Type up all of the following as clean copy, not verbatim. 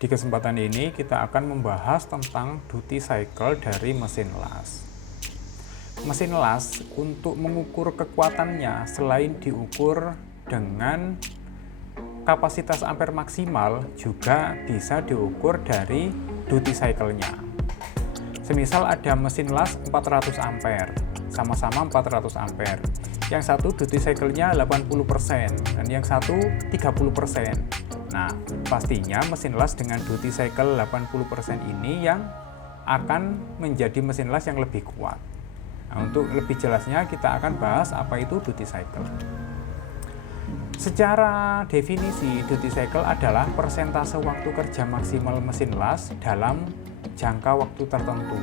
Di kesempatan ini kita akan membahas tentang duty cycle dari mesin las. Mesin las untuk mengukur kekuatannya selain diukur dengan kapasitas ampere maksimal juga bisa diukur dari duty cycle-nya. Semisal ada mesin las 400 ampere, sama-sama 400 ampere. Yang satu duty cycle-nya 80% dan yang satu 30%. Nah, pastinya mesin las dengan duty cycle 80% ini yang akan menjadi mesin las yang lebih kuat. Nah, untuk lebih jelasnya kita akan bahas apa itu duty cycle. Secara definisi, duty cycle adalah persentase waktu kerja maksimal mesin las dalam jangka waktu tertentu.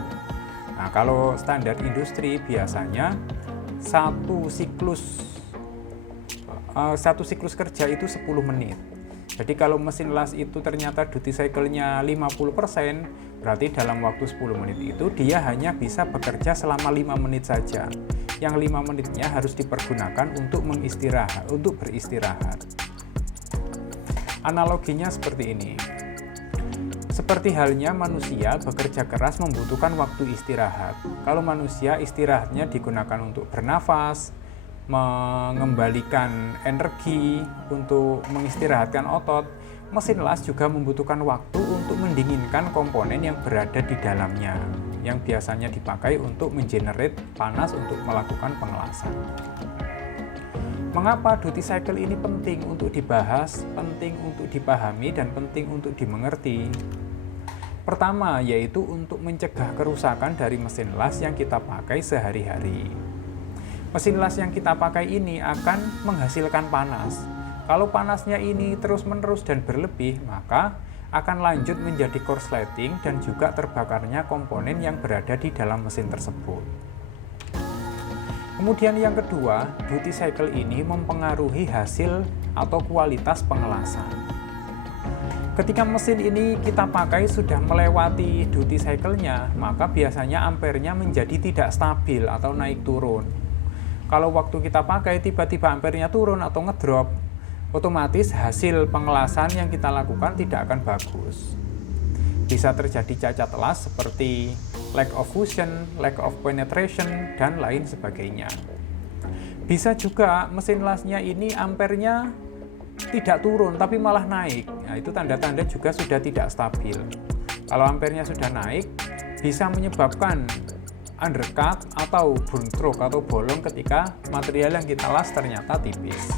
Nah, kalau standar industri biasanya satu siklus kerja itu 10 menit. Jadi kalau mesin las itu ternyata duty cycle-nya 50%, berarti dalam waktu 10 menit itu dia hanya bisa bekerja selama 5 menit saja. Yang 5 menitnya harus dipergunakan untuk beristirahat. Analoginya seperti ini. Seperti halnya manusia bekerja keras membutuhkan waktu istirahat. Kalau manusia istirahatnya digunakan untuk bernafas, mengembalikan energi, untuk mengistirahatkan otot, mesin las juga membutuhkan waktu untuk mendinginkan komponen yang berada di dalamnya, yang biasanya dipakai untuk mengenerate panas untuk melakukan pengelasan. Mengapa duty cycle ini penting untuk dibahas, penting untuk dipahami, dan penting untuk dimengerti? Pertama, yaitu untuk mencegah kerusakan dari mesin las yang kita pakai sehari-hari. Mesin las yang kita pakai ini akan menghasilkan panas. Kalau panasnya ini terus-menerus dan berlebih, maka akan lanjut menjadi korsleting dan juga terbakarnya komponen yang berada di dalam mesin tersebut. Kemudian yang kedua, duty cycle ini mempengaruhi hasil atau kualitas pengelasan. Ketika mesin ini kita pakai sudah melewati duty cycle-nya, maka biasanya ampernya menjadi tidak stabil atau naik turun. Kalau waktu kita pakai tiba-tiba ampernya turun atau ngedrop, otomatis hasil pengelasan yang kita lakukan tidak akan bagus. Bisa terjadi cacat las seperti lack of fusion, lack of penetration, dan lain sebagainya. Bisa juga mesin lasnya ini ampernya tidak turun tapi malah naik. Nah, itu tanda-tanda juga sudah tidak stabil. Kalau ampernya sudah naik, bisa menyebabkan undercut atau burn stroke atau bolong ketika material yang kita las ternyata tipis.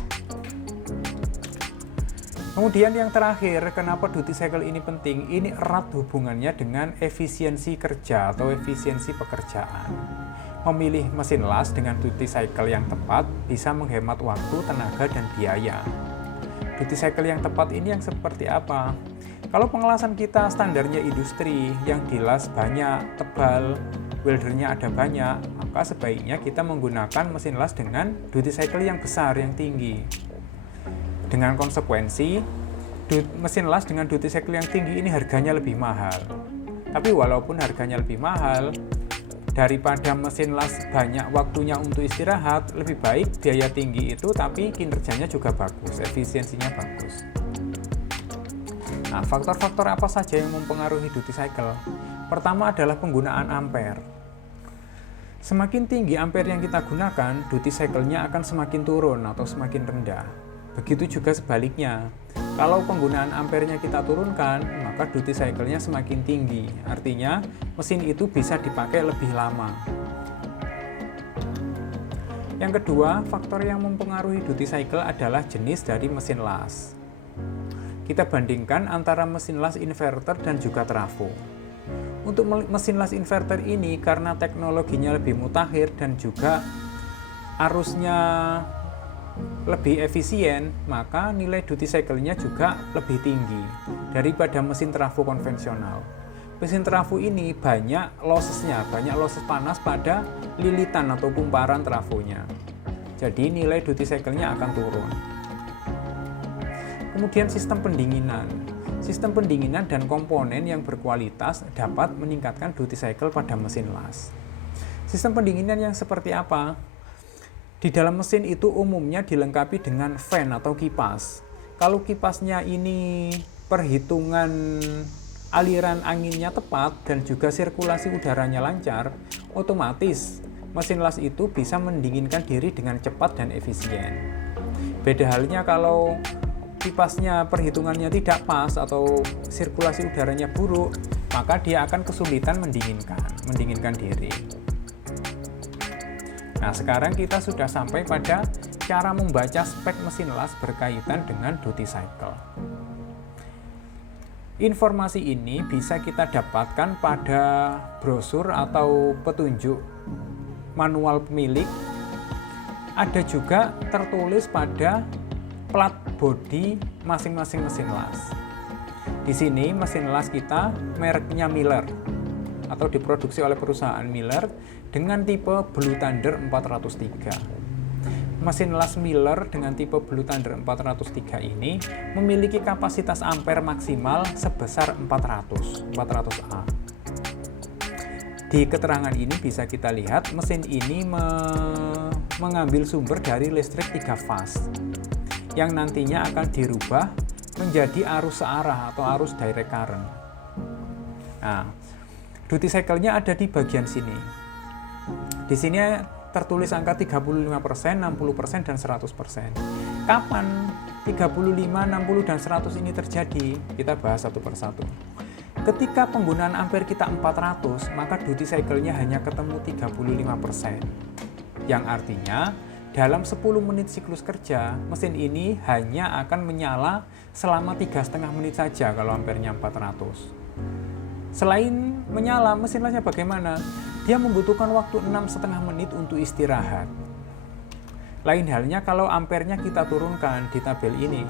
Kemudian yang terakhir, kenapa duty cycle ini penting? Ini erat hubungannya dengan efisiensi kerja atau efisiensi pekerjaan. Memilih mesin las dengan duty cycle yang tepat bisa menghemat waktu, tenaga, dan biaya. Duty cycle yang tepat ini yang seperti apa? Kalau pengelasan kita standarnya industri yang dilas banyak, tebal, weldernya ada banyak, maka sebaiknya kita menggunakan mesin las dengan duty cycle yang besar, yang tinggi. Dengan konsekuensi, mesin las dengan duty cycle yang tinggi ini harganya lebih mahal. Tapi walaupun harganya lebih mahal, daripada mesin las banyak waktunya untuk istirahat, lebih baik biaya tinggi itu tapi kinerjanya juga bagus, efisiensinya bagus. Nah, faktor-faktor apa saja yang mempengaruhi duty cycle? Pertama adalah penggunaan ampere. Semakin tinggi ampere yang kita gunakan, duty cycle-nya akan semakin turun atau semakin rendah. Begitu juga sebaliknya. Kalau penggunaan ampernya kita turunkan, maka duty cycle-nya semakin tinggi. Artinya, mesin itu bisa dipakai lebih lama. Yang kedua, faktor yang mempengaruhi duty cycle adalah jenis dari mesin las. Kita bandingkan antara mesin las inverter dan juga trafo. Untuk mesin las inverter ini, karena teknologinya lebih mutakhir dan juga arusnya lebih efisien, maka nilai duty cycle-nya juga lebih tinggi daripada mesin trafo konvensional. Mesin trafo ini banyak losses-nya, banyak losses panas pada lilitan atau kumparan trafonya. Jadi nilai duty cycle-nya akan turun. Kemudian sistem pendinginan. Sistem pendinginan dan komponen yang berkualitas dapat meningkatkan duty cycle pada mesin las. Sistem pendinginan yang seperti apa? Di dalam mesin itu umumnya dilengkapi dengan fan atau kipas. Kalau kipasnya ini perhitungan aliran anginnya tepat dan juga sirkulasi udaranya lancar, otomatis mesin las itu bisa mendinginkan diri dengan cepat dan efisien. Beda halnya kalau kipasnya perhitungannya tidak pas atau sirkulasi udaranya buruk, maka dia akan kesulitan mendinginkan diri. Nah, sekarang kita sudah sampai pada cara membaca spek mesin las berkaitan dengan duty cycle. Informasi ini bisa kita dapatkan pada brosur atau petunjuk manual pemilik. Ada juga tertulis pada plat bodi masing-masing mesin las. Di sini mesin las kita mereknya Miller atau diproduksi oleh perusahaan Miller dengan tipe Blue Thunder 403. Mesin las Miller dengan tipe Blue Thunder 403 ini memiliki kapasitas ampere maksimal sebesar 400A. Di keterangan ini bisa kita lihat mesin ini mengambil sumber dari listrik 3 fase yang nantinya akan dirubah menjadi arus searah atau arus direct current. Nah, duty cycle-nya ada di bagian sini. Di sini tertulis angka 35%, 60%, dan 100%. Kapan 35, 60, dan 100 ini terjadi? Kita bahas satu persatu. Ketika penggunaan ampere kita 400, maka duty cycle-nya hanya ketemu 35%. Yang artinya, dalam 10 menit siklus kerja, mesin ini hanya akan menyala selama 3,5 menit saja kalau ampernya 400. Selain menyala, mesin lasnya bagaimana? Dia membutuhkan waktu 6,5 menit untuk istirahat. Lain halnya kalau ampernya kita turunkan di tabel ini.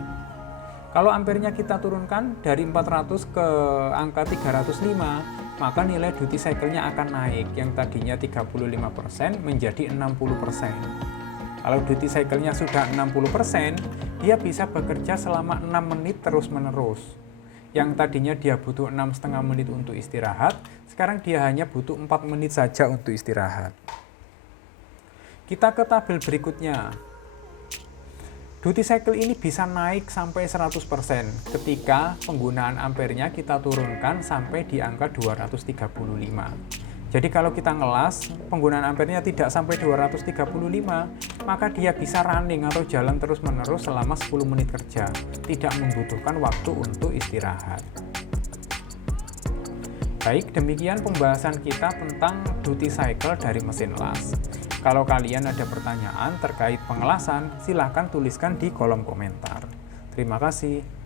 Kalau ampernya kita turunkan dari 400 ke angka 305, maka nilai duty cycle-nya akan naik, yang tadinya 35% menjadi 60%. Kalau duty cycle-nya sudah 60%, dia bisa bekerja selama 6 menit terus-menerus. Yang tadinya dia butuh 6,5 menit untuk istirahat, sekarang dia hanya butuh 4 menit saja untuk istirahat. Kita ke tabel berikutnya. Duty cycle ini bisa naik sampai 100% ketika penggunaan ampernya kita turunkan sampai di angka 235. Jadi kalau kita ngelas, penggunaan ampernya tidak sampai 235, maka dia bisa running atau jalan terus-menerus selama 10 menit kerja, tidak membutuhkan waktu untuk istirahat. Baik, demikian pembahasan kita tentang duty cycle dari mesin las. Kalau kalian ada pertanyaan terkait pengelasan, silahkan tuliskan di kolom komentar. Terima kasih.